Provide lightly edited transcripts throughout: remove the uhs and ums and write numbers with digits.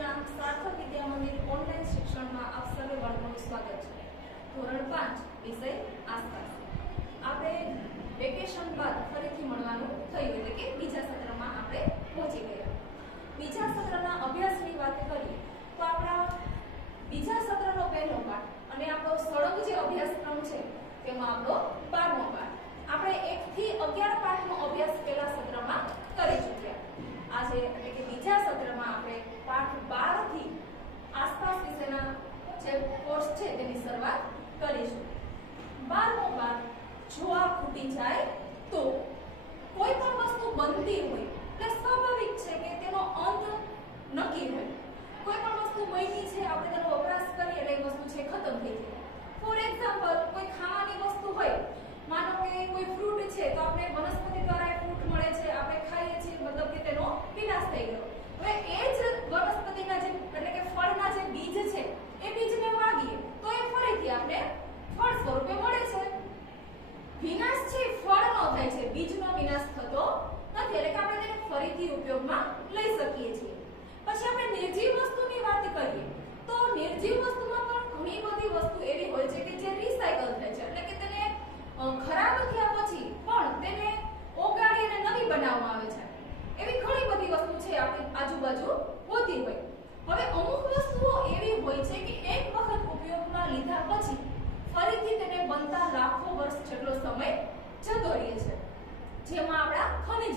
કોલેજના સાર્થક વિદ્યા મંદિર ઓનલાઈન શિક્ષણમાં આપ સર્વે બાળકોનું સ્વાગત છે। ધોરણ 5 વિષય આસપાસ। આપણે વેકેશન બાદ ફરીથી મળવાનું થયું એટલે કે બીજા સત્રમાં આપણે પહોંચી ગયા। બીજા સત્રના અભ્યાસની વાત કરીએ તો આપણા બીજા સત્રનો પહેલો પાઠ અને આપણો સળંગ જે અભ્યાસક્રમ છે તેમાં આપણો 12મો પાઠ। આપણે 1 થી 11 પાઠનો અભ્યાસ પહેલા સત્રમાં કરી ચૂક્યા। આજે એટલે કે બીજા સત્રમાં આપણે પાઠ 12 થી આસપાસ વિશેના જે કોર્સ છે તેની શરૂઆત કરીશું। 12મો પાઠ જો આ ખૂટી જાય તો કોઈ પણ વસ્તુ બનતી હોય એટલે સ્વાભાવિક છે કે તેનો અંત નક્કી હોય। કોઈ પણ વસ્તુ બની છે આપણે તેનો વપરાશ કરીએ એટલે એ વસ્તુ છે ખતમ થઈ જાય। ફોર એક્ઝામ્પલ કોઈ ખાવાની વસ્તુ હોય, માનો કે કોઈ ફ્રૂટ છે તો આપણે વનસ્પતિ દ્વારા ફ્રૂટ મળે છે, આપણે ખાઈએ છીએ મતલબ કે તેનો વિનાશ થઈ ગયો। હવે એ જ વનસ્પતિના જે એટલે કે ફળના જે બીજ છે એ બીજને વાવીએ તો એ ફરીથી આપણે ફળ સ્વરૂપે મળે છે। વિનાશ છે ફળનો થાય છે, બીજનો વિનાશ થતો નથી એટલે કે આપણે તેને ફરીથી ઉપયોગમાં લઈ શકીએ છીએ। પછી આપણે નિર્જીવ વસ્તુની વાત કરીએ તો નિર્જીવ વસ્તુમાં પણ ઘણી બધી વસ્તુ એવી હોય છે કે જે રિસાયકલ થાય છે એટલે કે તેને ખરાબ થયા પછી પણ તેને ઓગાળી અને નવી બનાવવામાં આવે છે। એવી ઘણી બધી વસ્તુ છે આપણી આજુબાજુ હોતી હોય। હવે અમુક વસ્તુઓ એવી હોય છે કે એક વખત ઉપયોગમાં લીધા પછી ફરીથી તેને બનતા લાખો વર્ષ જેટલો સમય જતો રહે છે। જેમાં આપણા ખનિજ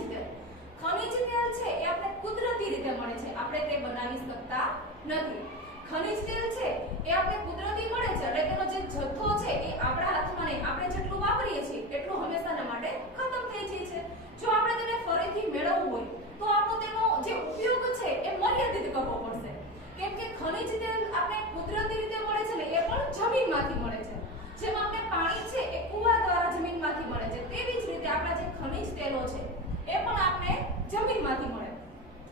તેલ છે એ આપણે કુદરતી રીતે મળે છે, આપણે તે બનાવી શકતા નથી। ખનિજ તેલ છે એ આપણે કુદરતી મળે છે એટલે તેનો જે જથ્થો છે એ આપણા હાથમાં નહીં, આપણે જેટલું વાપરીએ છીએ એટલું હંમેશાના માટે ખતમ થઈ જાય છે। જો આપણે તેને ફરીથી મેળવવું હોય તો આપણો તેનો જે ઉપયોગ છે એ મર્યાદિત કરવો પડશે, કેમ કે ખનિજ તેલ આપણે કુદરતી રીતે મળે છે ને એ પણ જમીનમાંથી મળે છે। જેમ આપણે પાણી છે એ કુવા દ્વારા જમીનમાંથી મળે છે તેવી જ રીતે આપણા જે ખનિજ તેલો છે એ પણ આપણે જમીનમાંથી મળે।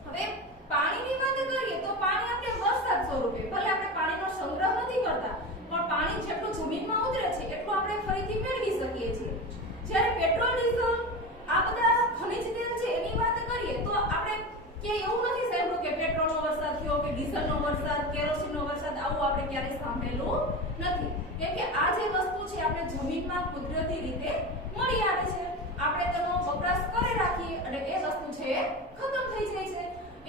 હવે પાણીની વાત કરીએ તો પાણી આપણે વરસાદ સ્વરૂપે, ભલે આપણે પાણીનો સંગ્રહ નથી કરતા પણ પાણી જેટલું જમીનમાં ઉતરે છે એટલું આપણે ફરીથી મેળવી શકીએ છીએ। જ્યારે પેટ્રોલ, ડીઝલ આ બધા ખનિજ તેલ છે એની વાત કરીએ તો આપણે કે એવું નથી સાંભળ્યું કે પેટ્રોલનો વરસાદ થયો કે ડીઝલનો વરસાદ, કેરોસીનનો વરસાદ આવું આપણે ક્યારેય સાંભળેલું નથી, કેમ કે આ જે વસ્તુ છે આપણે જમીનમાં કુદરતી રીતે મળી આવે છે। આપણે તેનો વપરાશ કરી રાખીએ અને એ વસ્તુ છે એ ખતમ થઈ જાય છે।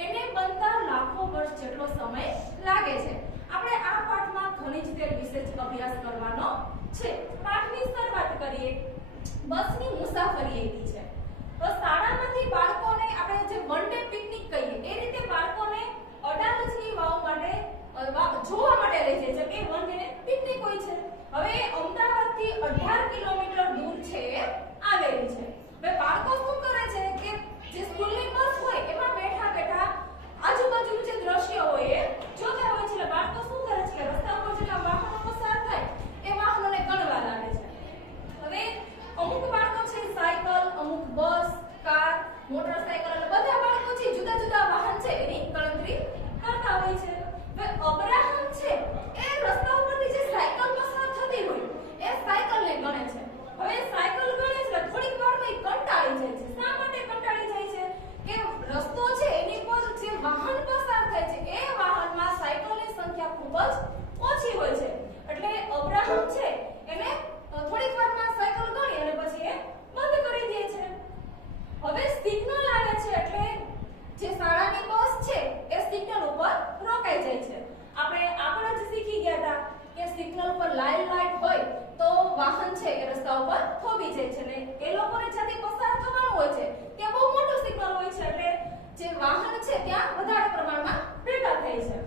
એને બનતા લાખો વર્ષ જેટલો સમય લાગે છે। આપણે આ પાઠમાં ખનિજ તેલ વિશે જ અભ્યાસ કરવાનો છે। પાઠની શરૂઆત કરીએ। બસની મુસાફરી એવી છે તો શાળામાંથી બાળકોને આપણે જે વન ડે પિકનિક કહીએ એ રીતે બાળકોને અડાલજની વાવ માટે જોવા માટે લઈ જાય છે કે વન ડે પિકનિક હોય છે। હવે અમદાવાદથી 18 કિલોમીટર દૂર છે આવેલી છે। હવે બાળકો શું કરે છે કે જે સ્કૂલની બસ હોય એમાં બેઠા બેઠા આજુબાજુનું જે દ્રશ્ય હોય એ જોતા હોય છે। બાળકો શું કરે છે કે રસ્તા પર જેટલા વાહનો પસાર થાય એ વાહનોને ગણવા લાગે છે। હવે અમુક બાળકો છે સાયકલ, અમુક બસ, કાર, મોટરસાયકલ એટલે બધા બાળકો છે જુદા જુદા વાહન છે એની ગણતરી કરતા હોય છે। હવે અબ્રાહમ છે એ રસ્તા ઉપરથી જે સાયકલ પસાર થતી હોય એ સાયકલને ગણે છે। હવે સાયકલ ગણે છે થોડીક વારમાં કંટાળી જાય છે। શા માટે કંટાળી જાય છે કે રસ્તો છે એની પર જે વાહન પસાર થાય છે એ વાહનમાં સાયકલની સંખ્યા ખૂબ જ ઓછી હોય છે એટલે અબ્રાહમ છે એને થોડીક વારમાં સાયકલ ગણી અને પછી એ બંધ કરી દે છે। હવે સિગ્નલ આવે છે એટલે જે શાળાની બસ છે એ સિગ્નલ ઉપર રોકાઈ જાય છે। આપણે આગળ જ શીખી ગયા હતા કે સિગ્નલ ઉપર લાઈટ હોય તો વાહન છે એ રસ્તા ઉપર થોભી જાય છે ને એ લોકોને જ્યાંથી પસાર થવાનું હોય છે ત્યાં બહુ મોટું સિગ્નલ હોય છે એટલે જે વાહન છે ત્યાં વધારે પ્રમાણમાં ભેગા થાય છે।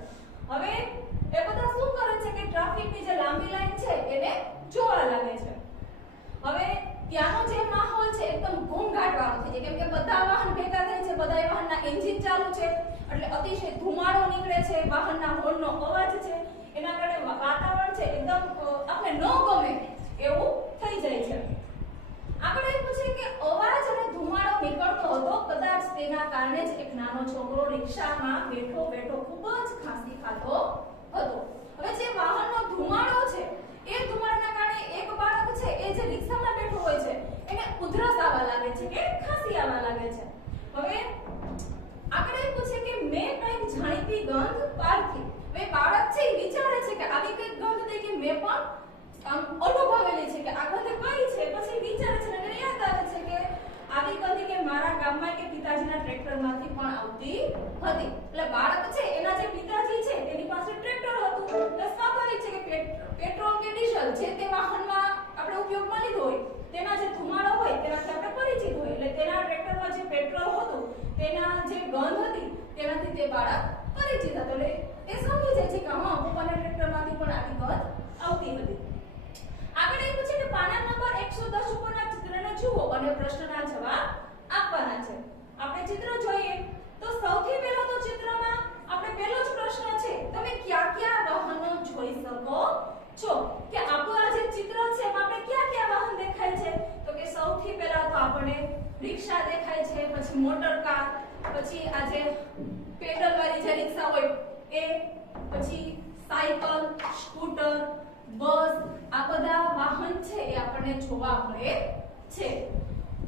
હવે એ બધા શું કરે છે કે ટ્રાફિકની જે લાંબી લાઈન છે એને જોવા લાગે છે। હવે ત્યાંનો જે માહોલ છે એકદમ ઘોંઘાટવાળો થઈ જાય, કેમ કે બધા વાહન ભેગા થાય છે, બધા વાહનના એન્જિન ચાલુ છે એટલે અતિશય ધુમાડો નીકળે છે, વાહનના હોર્નનો અવાજ છે, એના કારણે વાતાવરણ છે એકદમ આપણે ન ગમે એવું થઈ જાય છે। આપણે એ પૂછે કે અવાજ અને ધુમાડો નીકળતો હતો, કદાચ તેના કારણે જ એક નાનો છોકરો રિક્ષામાં બેઠો બેઠો ખૂબ જ ખાંસી ખાતો હતો। હવે જે વાહનનો ધુમાડો છે એ ધુમાડાના કારણે એક બાળક છે એ જે રિક્ષામાં બેઠો હોય છે એને ઉધરસ આવવા લાગે છે કે ખાંસી આવવા લાગે છે। હવે આપણે પૂછે કે મેં કંઈક જાણીતી ગંધ પારખી. હવે બાળક છે એ વિચારે છે કે આવી કઈ ગંધ છે કે મેં પણ અનુભવેલી છે કે આ ગંધ કઈ છે. પછી વિચારે છે અને યાદ આવે છે કે આવી ગંધ કે મારા ગામમાં કે પિતાજીના ટ્રેક્ટરમાંથી પણ આવતી હતી. એટલે બાળક છે એના જે પિતાજી છે તેની પાસે ટ્રેક્ટર હતું. એટલે સ્વાભાવિક છે કે પેટ્રોલ કે ડીઝલ જે તે વાહનમાં આપણે ઉપયોગમાં લીધો હોય તેના જે ધુમાડો હોય તેનાથી આપણે પરિચિત હોય. એટલે તેના ટ્રેક્ટરમાં જે પેટ્રોલ હતું તેના જે ગંધ હતી તેનાથી તે બાળક પરિચિત હતો. એટલે એ સમજી જાય છે કે હા પપ્પાના ટ્રેક્ટરમાંથી પણ આવી ગંધ આવતી હતી. આગળ એ પૂછે કે પાના નંબર 110 ઉપરના ચિત્રને જુઓ અને પ્રશ્નના જવાબ આપવાના છે. આપણે ચિત્ર જોઈએ તો સૌથી પહેલો તો ચિત્રમાં આપણે પહેલો જ પ્રશ્ન છે તમે કયા કયા વાહનો જોઈ શકો છો. કે આપણું આ જે ચિત્ર છે એમાં આપણે કયા કયા વાહન દેખાય છે તો કે સૌથી પહેલા તો આપણને રિક્ષા દેખાય છે, પછી મોટર કાર, પછી આ જે પેડલ વાળી જે રિક્ષા હોય એ, પછી સાયકલ, સ્કૂટર, બસ, આ બધા વાહન છે એ આપણને જોવા મળે છે.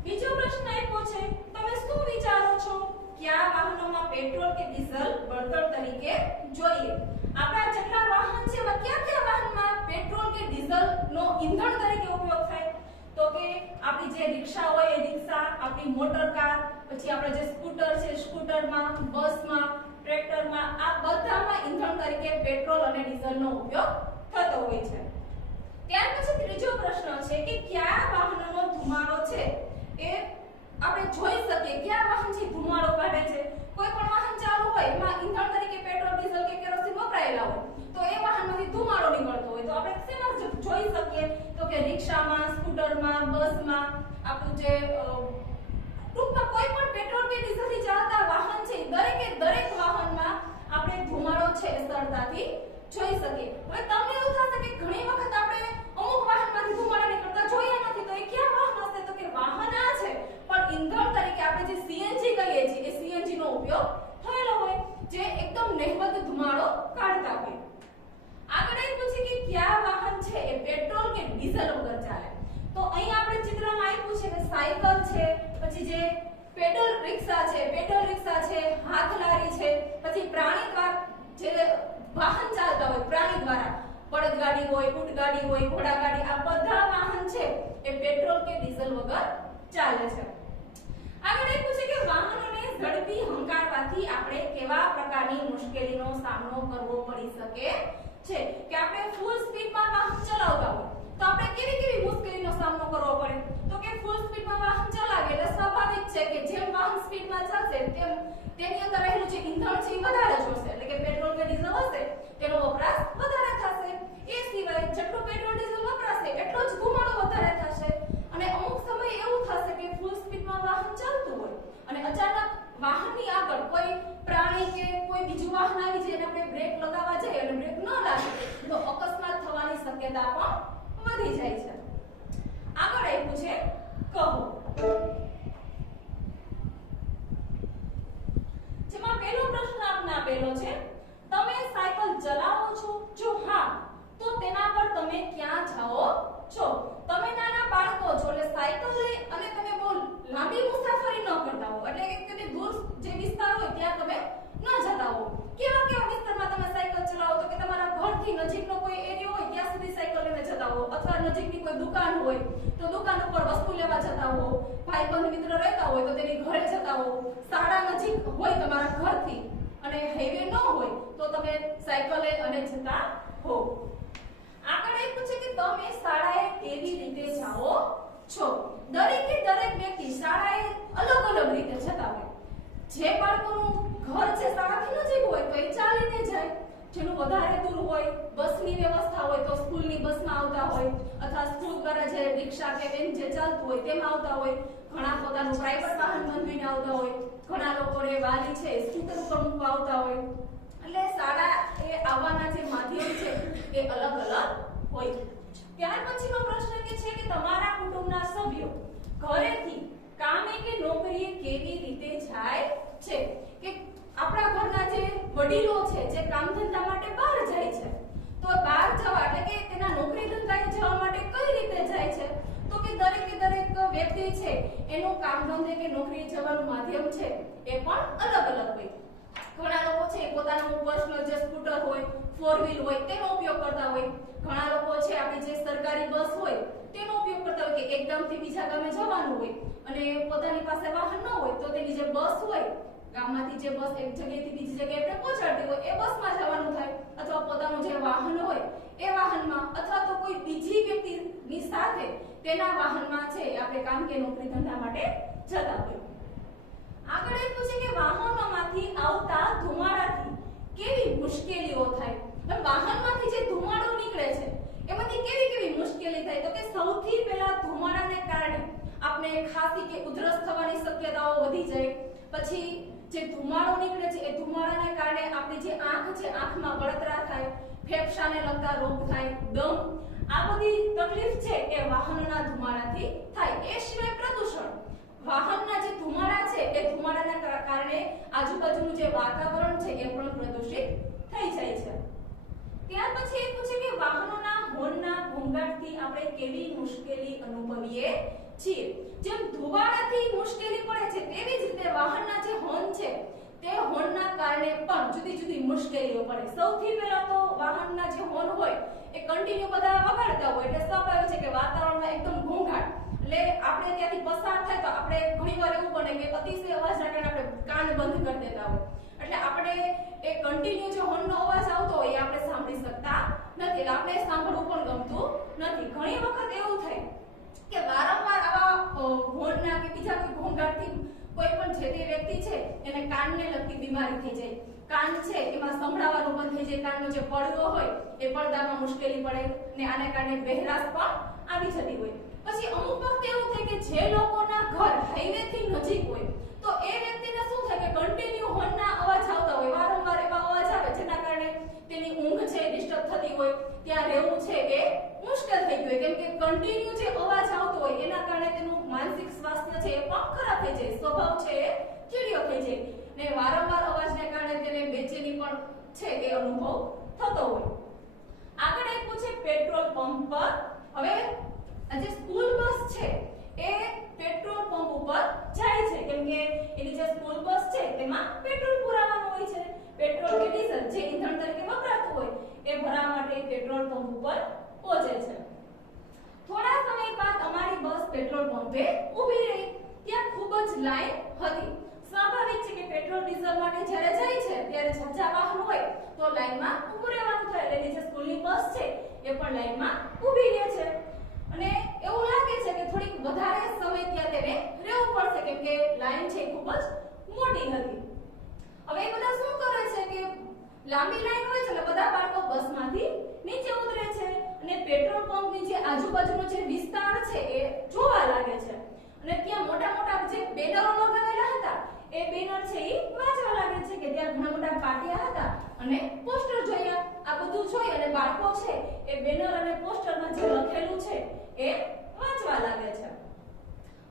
બીજો પ્રશ્ન એ પૂછે તમે શું વિચારો છો કયા વાહનોમાં પેટ્રોલ કે ડીઝલ બળતણ તરીકે જોઈએ. આપણા જેટલા વાહન છે એમાં કયા કયા વાહનમાં પેટ્રોલ કે ડીઝલ નો ઈંધણ તરીકે ઉપયોગ થાય તો કે આપણી જે રિક્ષા હોય એ રિક્ષા, આપણી મોટર કાર, પછી આપણે જે સ્કૂટર છે સ્કૂટરમાં, બસમાં, ટ્રેક્ટરમાં, આ બધામાં ઈંધણ તરીકે પેટ્રોલ અને ડીઝલનો ઉપયોગ થતો હોય છે. ત્યાર પછી ત્રીજો પ્રશ્ન છે કે કયા વાહનનો ધુમાડો છે એ આપણે જોઈ શકીએ. કયા વાહન છે ધુમાડો કાઢે છે. કોઈ પણ વાહન ચાલુ હોય એમાં ઈંધણ તરીકે પેટ્રોલ, ડીઝલ કે કેરોસીન વપરાયેલા હોય તો એ વાહનમાંથી ધુમાડો નીકળતો હોય તો આપણે શેમાં જોઈ શકીએ તો કે રિક્ષામાં, સ્કૂટરમાં, બસમાં, આપણું જે ટૂંકમાં કોઈ પણ પેટ્રોલ કે ડીઝલથી ચાલતા વાહન છે દરેકે દરેક વાહનમાં આપણે ધુમાડો છે એ સરળતાથી જોઈ શકીએ. હવે તમને એવું થશે કે ઘણી વખત આપણે અમુક વાહનમાંથી ધુમાડા નીકળતા જોયા નથી તો એ કયા વાહન હશે તો કે વાહન આ છે પણ ઈંધણ તરીકે આપણે જે સીએનજી કહીએ છીએ એ સીએનજી નો ઉપયોગ થયેલો હોય જે એકદમ નહિવત ધુમાડો કાઢતા હોય. આગળ એ પૂછે કે કયા વાહન છે એ પેટ્રોલ કે ડીઝલ વગર ચાલે. તો અહીં આપણે ચિત્રમાં આપ્યું છે કે સાયકલ છે, પછી જે પેડલ રિક્ષા છે, હાથ લારી છે, પછી પ્રાણી દ્વારા જે વાહન ચાલતા હોય પ્રાણી દ્વારા બળદગાડી હોય, ઊંટગાડી હોય, ઘોડાગાડી, આ બધા વાહન છે એ પેટ્રોલ કે ડીઝલ વગર ચાલે છે. આગળ એ પૂછે કે વાહનોને ઝડપી હંકારવાથી આપણે કેવા પ્રકારની મુશ્કેલીનો સામનો કરવો પડી શકે છે. કે આપણે ફૂલ સ્પીડમાં વાહન ચલાવતા હોય તો આપણે કેવી મુશ્કેલીનો સામનો કરવો પડે તો કે ફૂલ સ્પીડમાં વાહન ચલાવે એટલે સ્વાભાવિક છે કે જેમ વાહન સ્પીડમાં ચાલશે તેમ તેની અંદર રહેલું જે ઈંધણ છે વધારે જોશે એટલે કે પેટ્રોલ કે ડીઝલ હશે તેનો વપરાશ વધારે થશે. એ સિવાય જેટલું પેટ્રોલ ડીઝલ વપરાશે એટલો જ ધુમાડો વધારે થશે અને અમુક સમય એવું થશે કે ફૂલ સ્પીડમાં વાહન ચાલતું હોય અને અચાનક વાહનની આગળ કોઈ પ્રાણી કે કોઈ બીજું વાહન આવી જાય અને આપણે બ્રેક લગાવવા જઈએ અને બ્રેક ન લાગે તો અકસ્માત થવાની શક્યતા પણ વધી જાય છે. આગળ આપ્યું છે કહો. જેમાં પહેલો પ્રશ્ન આપને આપેલો છે તમે સાયકલ ચલાવો છો? જો હા તો તેના પર તમે ક્યાં જાઓ છો? તમે નાના બાળકો છો એટલે સાયકલ લઈ અને તમે બહુ લાંબી મુસાફરી ન કરતા હો એટલે કે તમે દૂર જે વિસ્તાર હોય ત્યાં તમે ન જતા હો. કેવા વિસ્તારમાં તમે સાયકલ ચલાવો તો કે તમારા ઘરથી નજીકનો કોઈ એરિયો હોય ત્યાં સુધી સાયકલ લઈને જતા હો અથવા નજીકની કોઈ દુકાન હોય તો દુકાન ઉપર વસ્તુ લેવા જતા હો, ભાઈબંધ મિત્ર રહેતા હોય તો તેની ઘરે જતા હો, શાળા નજીક હોય તમારા ઘરથી અને હાઈવે ન હોય તો તમે સાયકલ લઈ અને જતા હો. આગળ એ પૂછે કે તમે શાળાએ કેવી રીતે જાઓ છો? દરેક વ્યક્તિ શાળાએ અલગ રીતે જતા હોય. જે બાળકોનું ઘર છે શાળાથી નજીક હોય તો એ ચાલીને જાય, જેનું વધારે દૂર હોય બસની વ્યવસ્થા હોય તો સ્કૂલની બસમાં આવતા હોય અથવા સ્કૂલ દ્વારા જે રિક્ષા કે વેન જે ચાલતું હોય તેમાં આવતા હોય. ઘણા પોતાનું પ્રાઇવેટ વાહન બંધાવીને આવતા હોય, ઘણા લોકોને વાલી છે સ્કૂટર ઉપર મૂકવા આવતા હોય. એટલે શાળા એ આવવાના જે માધ્યમ છે એ અલગ હોય. ત્યાર પછીનો પ્રશ્ન કે છે કે તમારા કુટુંબના સભ્યો ઘરેથી કામે કે નોકરીએ કેવી રીતે જાય છે? કે આપણા ઘરના જે વડીલો છે જે કામ ધંધા માટે બહાર જાય છે તો બહાર જવા એટલે કે તેના નોકરી ધંધાએ જવા માટે કઈ રીતે જાય છે તો કે દરેક વ્યક્તિ છે એનું કામ ધંધે કે નોકરી જવાનું માધ્યમ છે એ પણ અલગ હોય. ઘણા લોકો છે પર્સનલ જે સ્કૂટર હોય, ફોર વ્હીલ હોય તેનો ઉપયોગ કરતા હોય. ઘણા લોકો છે આપણી જે સરકારી બસ હોય તેનો ઉપયોગ કરતા હોય કે એક ગામથી બીજા ગામે જવાનું હોય અને પોતાની પાસે વાહન ન હોય તો તેની જે બસ હોય, ગામમાંથી જે બસ એક જગ્યાએથી બીજી જગ્યાએ આપણે પહોંચાડતી હોય એ બસમાં જવાનું થાય, અથવા પોતાનું જે વાહન હોય એ વાહનમાં, અથવા તો કોઈ બીજી વ્યક્તિની સાથે તેના વાહનમાં છે આપણે કામ કે નોકરી ધંધા માટે જતા હોય. આગળ એ પૂછે કે વાહનોમાંથી આવતા ધુમાડાથી કેવી મુશ્કેલીઓ થાય. હવે વાહનમાંથી જે ધુમાડો નીકળે છે એમાંથી કેવી કેવી મુશ્કેલી થાય તો કે સૌથી પહેલા ધુમાડાને કારણે આપણે ખાંસી કે ઉધરસ થવાની શક્યતાઓ વધી જાય. પછી જે ધુમાડો નીકળે છે એ ધુમાડાને કારણે આપણી જે આંખ છે આંખમાં બળતરા થાય, ફેફસાને લગતા રોગ થાય, દમ, આ બધી તકલીફ છે એ વાહનના ધુમાડાથી થાય. એ સિવાય પ્રદૂષણ, વાહનના જે ધુમાડા છે એ ધુમાડાના કારણે આજુબાજુનું જે વાતાવરણ છે એ પણ પ્રદૂષિત થઈ જાય છે. ત્યાર પછી એ પૂછે કે વાહનોના હોર્નના ઘોંઘાટથી આપણે કેવી મુશ્કેલી અનુભવીએ છીએ. જેમ ધુમાડાથી મુશ્કેલી પડે છે તેવી જ રીતે વાહનના જે હોર્ન છે તે હોર્નના કારણે પણ જુદી જુદી મુશ્કેલીઓ પડે. સૌથી પહેલા તો વાહનના જે હોર્ન હોય એ કન્ટિન્યુ બધા વગાડતા હોય એટલે સ્વાભાવિક છે કે વાતાવરણમાં એકદમ ઘોંઘાટ, એટલે આપણે ત્યાંથી પસાર થાય તો આપણે ઘણીવાર એવું બને કે અતિશય અવાજના કારણે આપણે કાન બંધ કરી દેતા હોય, એટલે આપણે એ કન્ટિન્યુ જે હોર્નનો અવાજ આવતો હોય એ આપણે સાંભળી શકતા નથી, એટલે આપણે સાંભળવું પણ ગમતું નથી. ઘણી વખત એવું થાય કે વારંવાર આવા હોર્નના કે બીજા કોઈ ઘોંઘાટથી કોઈ પણ જે તે વ્યક્તિ છે એને કાનને લગતી બીમારી થઈ જાય. કાન છે એમાં સંભળાવાનું બંધ થઈ જાય, કાનનો જે પડદો હોય એ પડદામાં મુશ્કેલી પડે ને આને કારણે બહેરાશ પણ આવી જતી હોય. પછી અમુક વખત એવું થાય કે જે લોકોના ઘર હાઈવેથી નજીક હોય તો એ વ્યક્તિને શું થાય કે કન્ટિન્યુ હોર્નના અવાજ આવતા હોય, વારંવાર એવા અવાજ આવે જેના કારણે તેની ઊંઘ છે ડિસ્ટર્બ થતી હોય, ત્યાં રહેવું છે એ મુશ્કેલ થઈ ગયું કેમ કે કન્ટિન્યુ જે અવાજ આવતો હોય એના કારણે તેનું માનસિક સ્વાસ્થ્ય છે એ પણ ખરાબ થઈ જાય, સ્વભાવ છે એ ચીડિયો થઈ જાય ને વારંવાર અવાજને કારણે તેને બેચેની પણ છે એ અનુભવ થતો હોય. આગળ એક પૂછે પેટ્રોલ પંપ પર. હવે જે સ્કૂલ બસ છે એ પેટ્રોલ પંપ ઉપર જાય છે કેમ કે એની જે સ્કૂલ બસ છે તેમાં પેટ્રોલ પુરાવાનું હોય છે. પેટ્રોલ કે ડીઝલ જે ઈંધણ તરીકે વપરાતું હોય એ ભરવા માટે પેટ્રોલ પંપ ઉપર પહોંચે છે. થોડા સમય બાદ અમારી બસ પેટ્રોલ પંપે ઊભી રહી. ત્યાં ખૂબ જ લાઈન હતી. સ્વાભાવિક છે કે પેટ્રોલ ડીઝલ માટે જ્યારે જાય છે ત્યારે ઝાઝા વાહન હોય તો લાઈનમાં ઊભું રહેવાનું થાય, એટલે જે સ્કૂલની બસ છે એ પણ લાઈનમાં ઊભી રહે છે અને એવું લાગે છે કે થોડીક વધારે સમય ત્યાં તેને રહેવું પડશે કેમ કે લાઈન છે ખૂબ જ મોટી હતી. હવે એ બધા શું કરે છે કે લાંબી લાઈન હોય છે એટલે બધા બાળકો બસમાંથી નીચે ઉતરે છે અને પેટ્રોલ પંપની જે આજુબાજુનો જે વિસ્તાર છે એ જોવા લાગે છે અને ત્યાં મોટા મોટા જે બેનરો લગાવેલા હતા એ બેનર છે એ વાંચવા લાગે છે કે ત્યાં ઘણા મોટા પાટિયા હતા અને પોસ્ટર જોયા. આ બધું જોઈ અને બાળકો છે એ બેનર અને પોસ્ટરમાં જે લખેલું છે એ વાંચવા લાગે છે.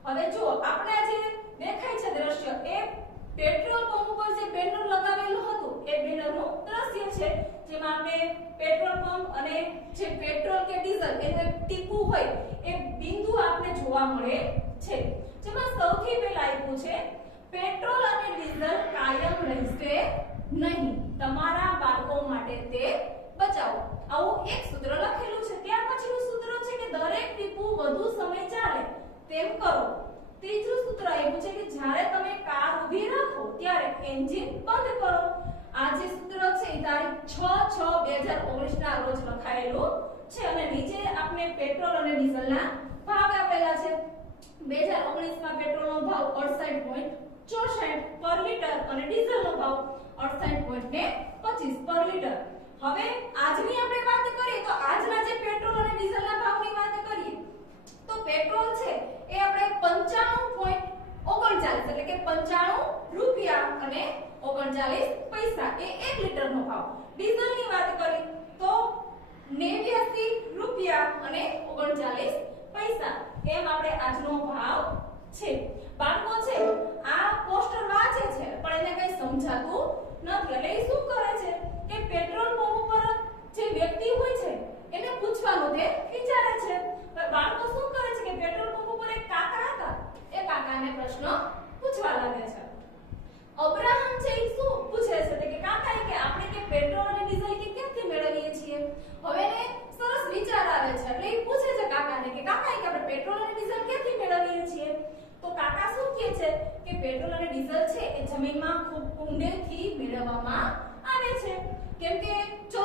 હવે જો આપણે જે દેખાય છે દ્રશ્ય એ પેટ્રોલ પંપ ઉપર જે બેનર લગાવેલું હતું એ બેનરનું દ્રશ્ય છે જેમાં આપણે પેટ્રોલ પંપ અને જે પેટ્રોલ કે ડીઝલ એનું એક ટીપું હોય એ બિંદુ આપણે જોવા મળે છે. જેમાં સૌથી પહેલા આપ્યું છે પેટ્રોલ અને ડીઝલ કાયમ રહેશે નહીં, તમારા બાળકો માટે તે બચાવો. આવું એક સૂત્ર લખેલું છે. ત્યાર પછીનું સૂત્ર છે કે દરેક ટીપું વધુ સમય ચાલે તેમ કરો. ત્રીજું સૂત્ર આવ્યું છે કે જ્યારે તમે કાર ઊભી રાખો ત્યારે એન્જિન બંધ કરો. આ જે સૂત્ર છે એ તારીખ 6/6/2019 ના રોજ લખાયેલું છે અને નીચે આપણે પેટ્રોલ અને ડીઝલના ભાવ આપેલા છે. 2019 માં પેટ્રોલનો ભાવ 68.64 પર લીટર અને ડીઝલનો ભાવ 68.25 પર લીટર. હવે આજની આપણે વાત કરીએ તો આજના જે પેટ્રોલ અને ડીઝલના ભાવની વાત કરીએ તો પેટ્રોલ છે એ આપણે 95.39 એટલે કે 95 રૂપિયા અને 39 પૈસા એ 1 લીટરનો ભાવ. ડીઝલની વાત કરીએ તો 89 રૂપિયા અને 39 પૈસા એમ આપણે આજનો ભાવ છે. બાળકો છે આ પોસ્ટર વાંચે છે પણ એને કઈ સમજાતું નથી એટલે એ શું કરે છે કે પેટ્રોલ પંપ ઉપર જે વ્યક્તિ હોય છે એને પૂછવાનું તે વિચારે છે. બાળકો શું કરે છે કે પેટ્રોલ પંપ ઉપર એક કાકા હતા એ કાકાને પ્રશ્ન પૂછવા લાગે છે. અબ્રાહમ છે એ શું પૂછે છે કે કાકા કે આપણે કે ઊંડેથી મેળવવામાં આવે છે. કેમ કે જો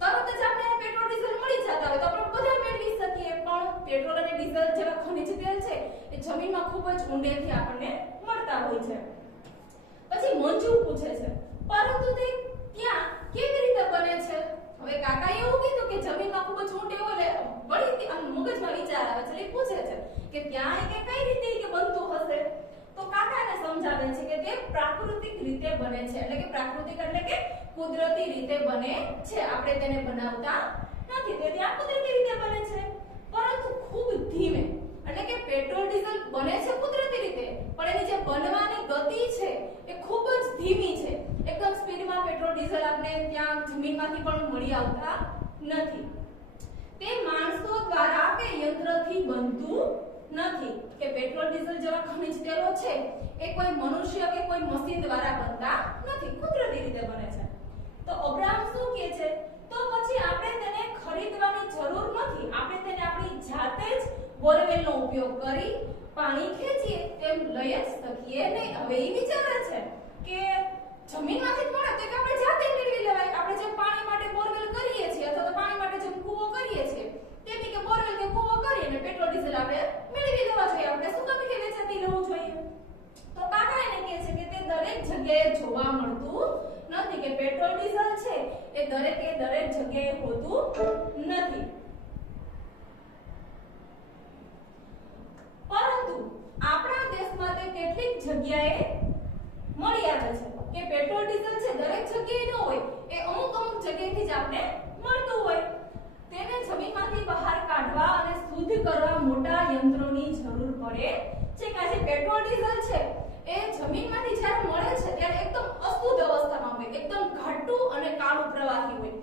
તરત જ આપણે પેટ્રોલ ડીઝલ મળી જતા હોય તો આપણે બધા મેળવી શકીએ, પણ પેટ્રોલ અને ડીઝલ જેવા ખનિજ તેલ છે એ જમીનમાં ખૂબ જ ઊંડેથી આપણને મળતા હોય છે. પછી મંજુ પૂછે છે, પરંતુ તે ક્યાં કેવી રીતે બને છે? હવે કાકાએ એવું કીધું કે જમીનમાં ખૂબ જ ઊંડે હોય, વળી આમ મગજમાં વિચાર આવે છે, એટલે પૂછે છે કે ત્યાં કે કઈ રીતે કે બનતું હશે? તો કાકાને સમજાવે છે કે તે પ્રાકૃતિક રીતે બને છે. એટલે કે પ્રાકૃતિક એટલે કે કુદરતી રીતે બને છે, આપણે તેને બનાવતા નથી. તે ત્યાં કુદરતી રીતે બને છે, પરંતુ ખૂબ ધીમે. એટલે કે પેટ્રોલ ડીઝલ બને છે કુદરતી રીતે, પણ એની જે બનવાની ગતિ છે એ ખૂબ જ ધીમી છે. એકદમ સ્પીડમાં પેટ્રોલ ડીઝલ આપણે ત્યાં જમીનમાંથી પણ મળી આવતા નથી. તે માણસો દ્વારા કે યંત્રથી બનતું નથી. કે પેટ્રોલ ડીઝલ જેવા ખનિજ તેલો છે એ કોઈ મનુષ્ય કે કોઈ મશીન દ્વારા બનતા નથી, કુદરતી રીતે બને છે. તો અબ્રાહમ શું કહે છે? તો પછી આપણે તેને ખરીદવાની જરૂર નથી, આપણે તેને આપણી જાતે જ બોરવેલનો ઉપયોગ કરી પાણી ખેંચીએ તેમ લઈ જ શકીએ નહીં. હવે એ વિચારે છે કે જમીનમાંથી જ મળે તો કે આપણે જાતે મેળવી લેવાય. આપણે જેમ પાણી માટે બોરવેલ કરીએ છીએ અથવા તો પાણી માટે જેમ કૂવો કરીએ છીએ તેવી કે બોરવેલ કે કૂવો કરી અને પેટ્રોલ ડીઝલ આપણે મેળવી લેવા જોઈએ. આપણે શું કામ કે વેચાતી લેવું જોઈએ? તો કાકા એને કહે છે કે તે દરેક જગ્યાએ જોવા મળતું નથી, કે પેટ્રોલ ડીઝલ છે એ દરેક જગ્યાએ હોતું નથી. પરંતુ આપણા દેશમાં તે કેટલીક જગ્યાએ મળી આવે છે. કે પેટ્રોલ ડીઝલ છે દરેક જગ્યાએ ન હોય, એ અમુક જગ્યાએથી જ આપણે મળતું હોય. તેને જમીનમાંથી બહાર કાઢવા અને શુદ્ધ કરવા મોટા યંત્રોની જરૂર પડે છે. કે જે પેટ્રોલ ડીઝલ છે એ જમીનમાંથી જ્યારે મળે છે ત્યારે એકદમ અશુદ્ધ અવસ્થામાં હોય, એકદમ ઘાટું અને કાળું પ્રવાહી હોય.